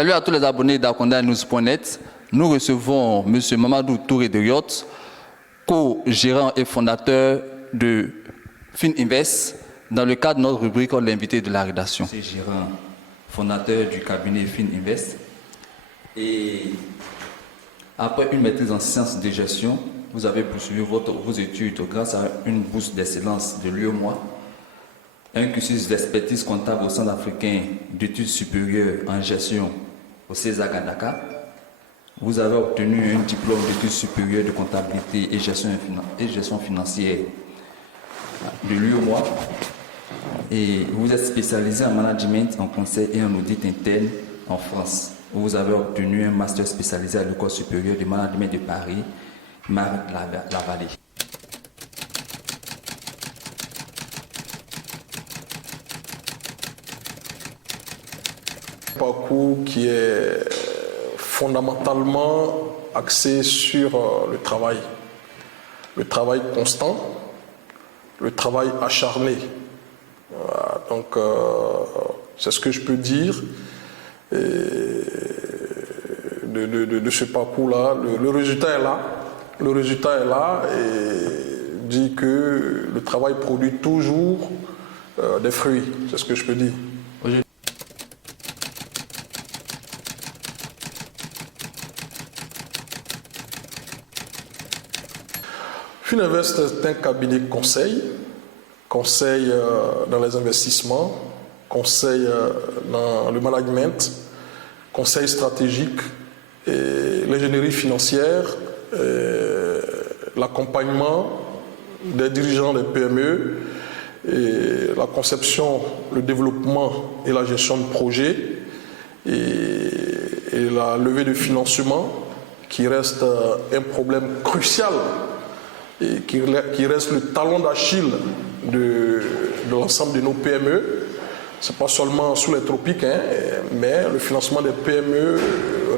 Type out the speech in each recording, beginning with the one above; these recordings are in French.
Salut à tous les abonnés d'Akondanews.net. Nous recevons M. Mamadou Touré de Riot, co-gérant et fondateur de Fininvest, dans le cadre de notre rubrique l'invité de la rédaction. C'est gérant, fondateur du cabinet Fininvest. Et après une maîtrise en sciences de gestion, vous avez poursuivi vos études grâce à une bourse d'excellence de l'UEMOA, un cursus d'expertise comptable au Centre africain d'études supérieures en gestion au César Dakar. Vous avez obtenu un diplôme d'études supérieures de comptabilité et gestion financière de l'UEMOA. Et vous êtes spécialisé en management, en conseil et en audit interne en France. Vous avez obtenu un master spécialisé à l'École supérieure de management de Paris, Marne-la-Vallée. Un parcours qui est fondamentalement axé sur le travail constant, le travail acharné. Voilà, donc c'est ce que je peux dire de ce parcours-là. Le résultat est là. Le résultat est là et dit que le travail produit toujours des fruits. C'est ce que je peux dire. Fininvest est un cabinet conseil dans les investissements, conseil dans le management, conseil stratégique, l'ingénierie financière, l'accompagnement des dirigeants des PME, et la conception, le développement et la gestion de projets, et la levée de financement qui reste un problème crucial et qui reste le talon d'Achille de l'ensemble de nos PME. Ce n'est pas seulement sous les tropiques, mais le financement des PME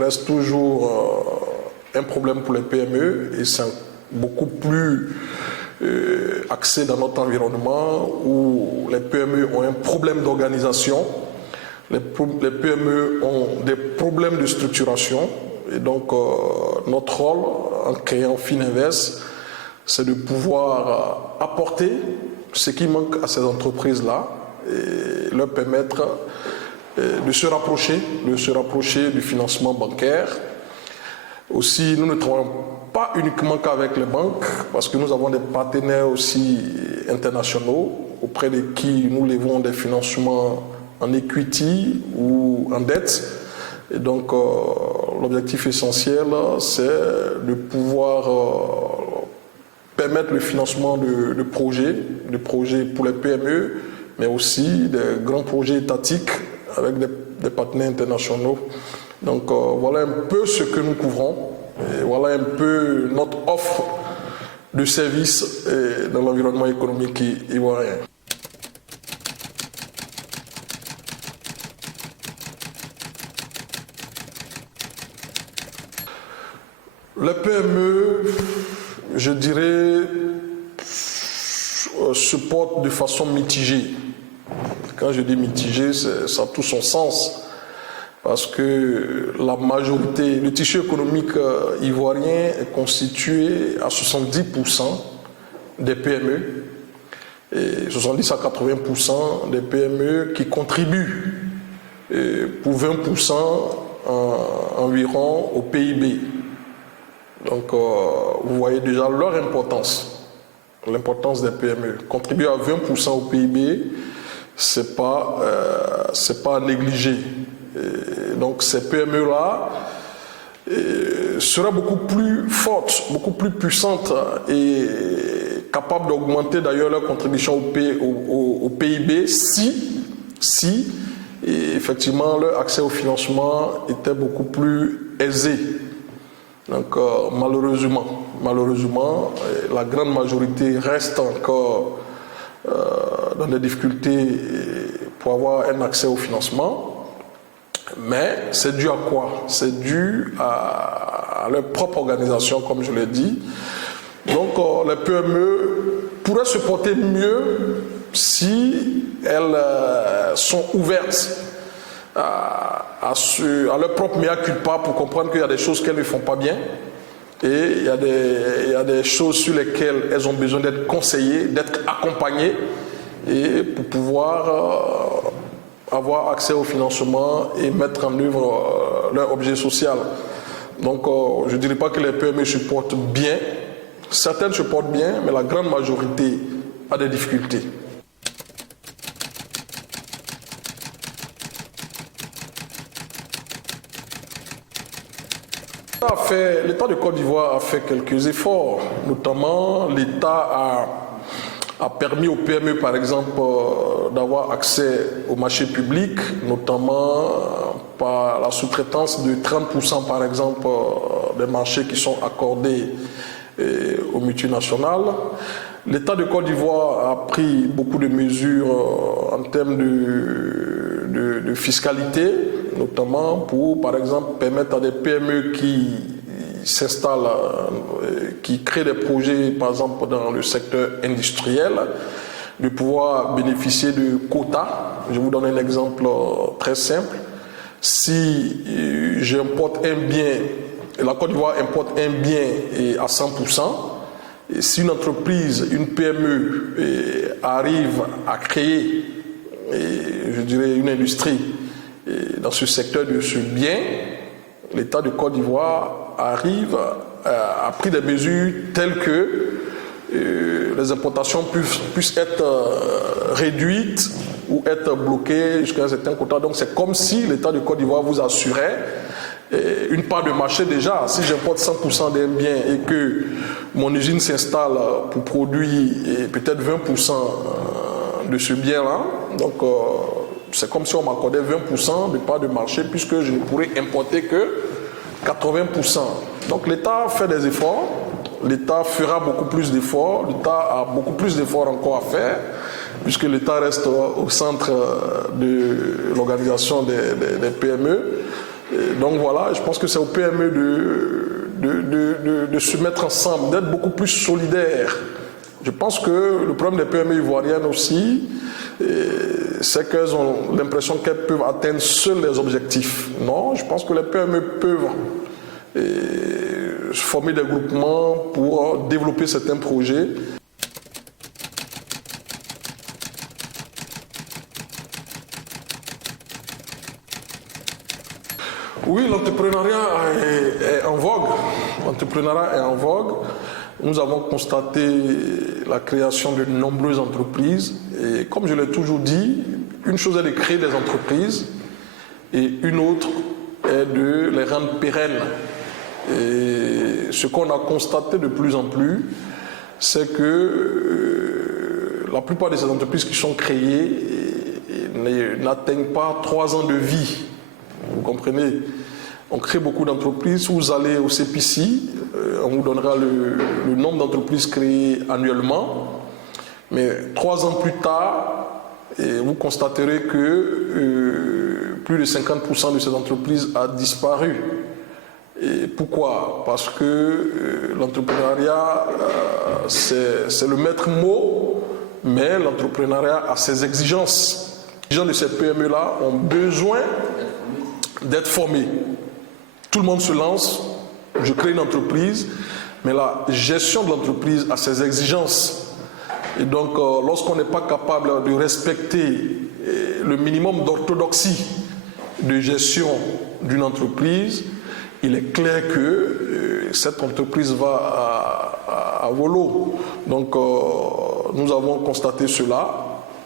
reste toujours un problème pour les PME et c'est beaucoup plus axé dans notre environnement où les PME ont un problème d'organisation, les PME ont des problèmes de structuration et donc notre rôle en créant Fininvest, c'est de pouvoir apporter ce qui manque à ces entreprises-là et leur permettre de se rapprocher du financement bancaire. Aussi, nous ne travaillons pas uniquement qu'avec les banques, parce que nous avons des partenaires aussi internationaux auprès de qui nous levons des financements en equity ou en dette. Et donc, l'objectif essentiel, c'est de pouvoir permettre le financement de projets pour les PME, mais aussi des grands projets étatiques avec des partenaires internationaux. Donc voilà un peu ce que nous couvrons, et voilà un peu notre offre de services dans l'environnement économique ivoirien. Les PME, je dirais, se portent de façon mitigée. Quand je dis mitigée, ça a tout son sens. Parce que la majorité, le tissu économique ivoirien est constitué à 70% des PME et 70 à 80% des PME qui contribuent pour 20% environ au PIB. Donc vous voyez déjà leur importance, l'importance des PME. Contribuer à 20% au PIB, c'est pas à négliger. Et donc ces PME-là seraient beaucoup plus fortes, beaucoup plus puissantes et capables d'augmenter d'ailleurs leur contribution au PIB si effectivement leur accès au financement était beaucoup plus aisé. Donc malheureusement, la grande majorité reste encore dans des difficultés pour avoir un accès au financement. Mais c'est dû à quoi? C'est dû à leur propre organisation, comme je l'ai dit. Donc les PME pourraient se porter mieux si elles sont ouvertes à à leur propre mea culpa pour comprendre qu'il y a des choses qu'elles ne font pas bien. Et il y a des choses sur lesquelles elles ont besoin d'être conseillées, d'être accompagnées, et pour pouvoir avoir accès au financement et mettre en œuvre leur objet social. Donc je ne dirais pas que les PME se portent bien. Certaines se portent bien, mais la grande majorité a des difficultés. L'État de Côte d'Ivoire a fait quelques efforts, notamment l'État a permis aux PME, par exemple, d'avoir accès au marché public, notamment par la sous-traitance de 30%, par exemple, des marchés qui sont accordés aux multinationales. L'État de Côte d'Ivoire a pris beaucoup de mesures en termes de fiscalité, notamment pour, par exemple, permettre à des PME qui s'installent, qui créent des projets, par exemple, dans le secteur industriel, de pouvoir bénéficier de quotas. Je vous donne un exemple très simple. Si j'importe un bien, la Côte d'Ivoire importe un bien à 100%, et si une entreprise, une PME arrive à créer, je dirais, une industrie dans ce secteur de ce bien, l'État de Côte d'Ivoire a pris des mesures telles que les importations puissent être réduites ou être bloquées jusqu'à un certain quota. Donc c'est comme si l'État de Côte d'Ivoire vous assurait une part de marché déjà. Si j'importe 100% d'un bien et que mon usine s'installe pour produire peut-être 20% de ce bien-là, donc c'est comme si on m'accordait 20% de part de marché puisque je ne pourrais importer que 80%. Donc l'État fait des efforts, l'État fera beaucoup plus d'efforts, l'État a beaucoup plus d'efforts encore à faire puisque l'État reste au centre de l'organisation des PME. Et donc voilà, je pense que c'est aux PME de se mettre ensemble, d'être beaucoup plus solidaires. Je pense que le problème des PME ivoiriennes aussi, c'est qu'elles ont l'impression qu'elles peuvent atteindre seules les objectifs. Non, je pense que les PME peuvent former des groupements pour développer certains projets. Oui, l'entrepreneuriat est en vogue. L'entrepreneuriat est en vogue. Nous avons constaté la création de nombreuses entreprises. Et comme je l'ai toujours dit, une chose est de créer des entreprises et une autre est de les rendre pérennes. Et ce qu'on a constaté de plus en plus, c'est que la plupart de ces entreprises qui sont créées n'atteignent pas 3 ans de vie. Vous comprenez? On crée beaucoup d'entreprises. Vous allez au CPC, on vous donnera le nombre d'entreprises créées annuellement. Mais 3 ans plus tard, vous constaterez que plus de 50% de ces entreprises a disparu. Et pourquoi? Parce que l'entrepreneuriat, c'est le maître mot, mais l'entrepreneuriat a ses exigences. Les gens de ces PME-là ont besoin d'être formés. Tout le monde se lance, je crée une entreprise, mais la gestion de l'entreprise a ses exigences. Et donc, lorsqu'on n'est pas capable de respecter le minimum d'orthodoxie de gestion d'une entreprise, il est clair que cette entreprise va à volo. Donc, nous avons constaté cela.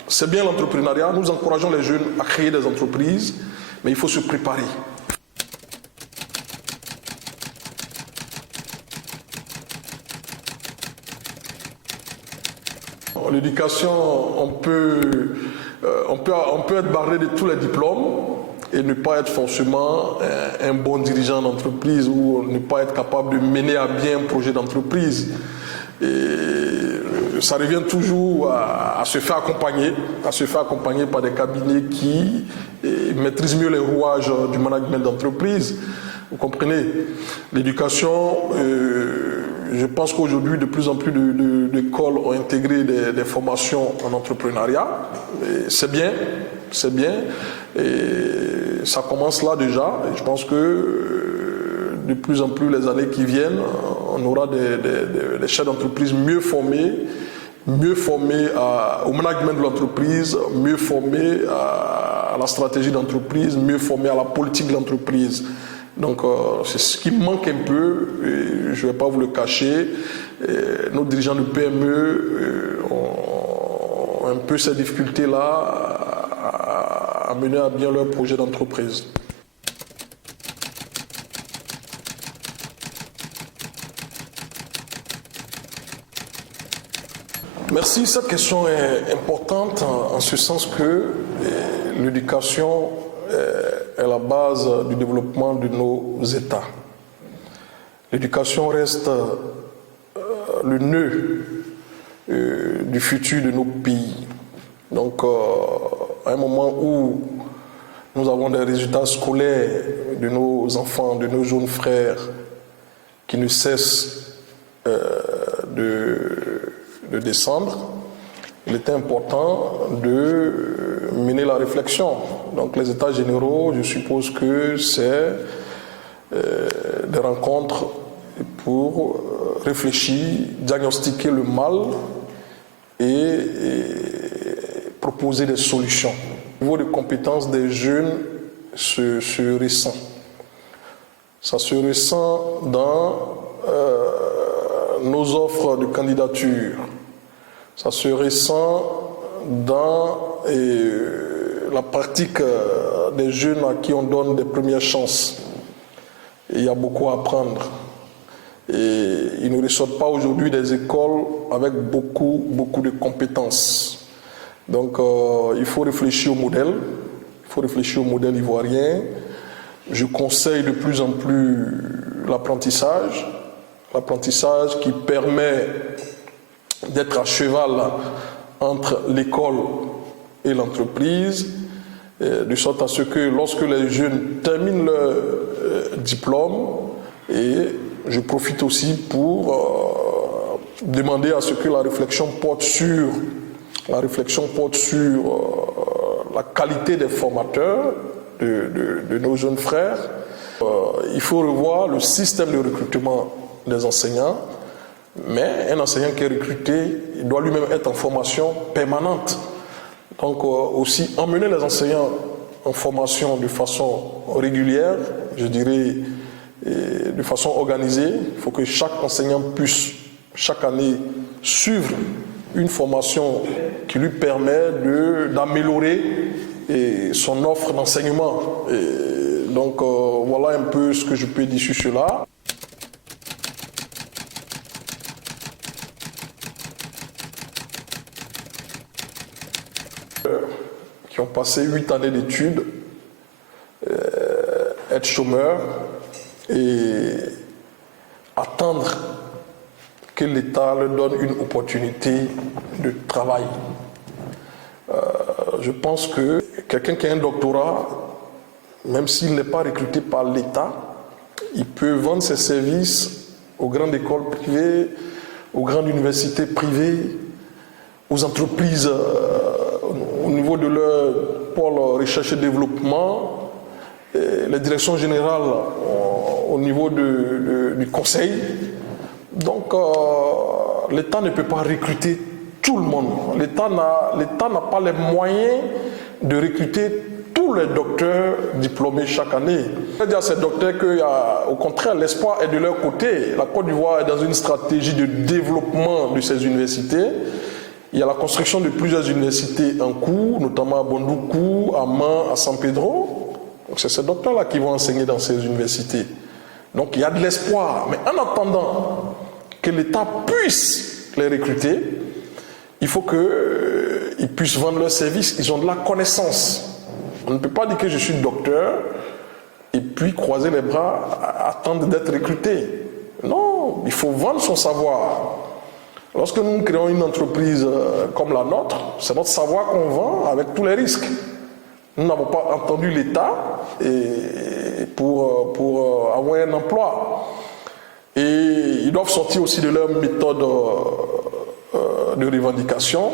C'est bien l'entrepreneuriat, nous encourageons les jeunes à créer des entreprises, mais il faut se préparer. L'éducation, on peut être barré de tous les diplômes et ne pas être forcément un bon dirigeant d'entreprise ou ne pas être capable de mener à bien un projet d'entreprise. Et ça revient toujours à se faire accompagner par des cabinets qui maîtrisent mieux les rouages du management d'entreprise. Vous comprenez? L'éducation, je pense qu'aujourd'hui, de plus en plus d'écoles ont intégré des formations en entrepreneuriat. C'est bien, c'est bien. Et ça commence là déjà. Et je pense que de plus en plus, les années qui viennent, on aura des chefs d'entreprise mieux formés au management de l'entreprise, mieux formés à la stratégie d'entreprise, mieux formés à la politique de l'entreprise. Donc c'est ce qui manque un peu, et je ne vais pas vous le cacher. Nos dirigeants de PME ont un peu ces difficultés-là à mener à bien leur projet d'entreprise. Merci, cette question est importante en ce sens que l'éducation est la base du développement de nos États. L'éducation reste le nœud du futur de nos pays. Donc, à un moment où nous avons des résultats scolaires de nos enfants, de nos jeunes frères, qui ne cessent de descendre, il était important de mener la réflexion. Donc les états généraux, je suppose que c'est des rencontres pour réfléchir, diagnostiquer le mal et proposer des solutions. Le niveau de compétences des jeunes se ressent. Ça se ressent dans nos offres de candidature. Ça se ressent dans la pratique des jeunes à qui on donne des premières chances. Et il y a beaucoup à apprendre. Et ils ne ressortent pas aujourd'hui des écoles avec beaucoup de compétences. Donc il faut réfléchir au modèle. Il faut réfléchir au modèle ivoirien. Je conseille de plus en plus l'apprentissage. L'apprentissage qui permet d'être à cheval entre l'école et l'entreprise, de sorte à ce que lorsque les jeunes terminent leur diplôme, et je profite aussi pour demander à ce que la réflexion porte sur la qualité des formateurs, de nos jeunes frères. Il faut revoir le système de recrutement des enseignants, mais un enseignant qui est recruté, il doit lui-même être en formation permanente. Donc aussi emmener les enseignants en formation de façon régulière, je dirais de façon organisée. Il faut que chaque enseignant puisse chaque année suivre une formation qui lui permet d'améliorer son offre d'enseignement. Donc voilà un peu ce que je peux dire sur cela. Qui ont passé 8 années d'études, être chômeurs et attendre que l'État leur donne une opportunité de travail. Je pense que quelqu'un qui a un doctorat, même s'il n'est pas recruté par l'État, il peut vendre ses services aux grandes écoles privées, aux grandes universités privées, aux entreprises au niveau de leur pôle recherche et développement, les directions générales au niveau du conseil. Donc l'État ne peut pas recruter tout le monde. L'État n'a pas les moyens de recruter tous les docteurs diplômés chaque année. Je veux dire à ces docteurs qu'au contraire, l'espoir est de leur côté. La Côte d'Ivoire est dans une stratégie de développement de ces universités. Il y a la construction de plusieurs universités en cours, notamment à Bondoukou, à Man, à San Pedro. Donc c'est ces docteurs-là qui vont enseigner dans ces universités. Donc il y a de l'espoir. Mais en attendant que l'État puisse les recruter, il faut qu'ils puissent vendre leurs services. Ils ont de la connaissance. On ne peut pas dire que je suis docteur et puis croiser les bras, attendre d'être recruté. Non, il faut vendre son savoir. Lorsque nous créons une entreprise comme la nôtre, c'est notre savoir qu'on vend avec tous les risques. Nous n'avons pas entendu l'État pour avoir un emploi. Et ils doivent sortir aussi de leur méthode de revendication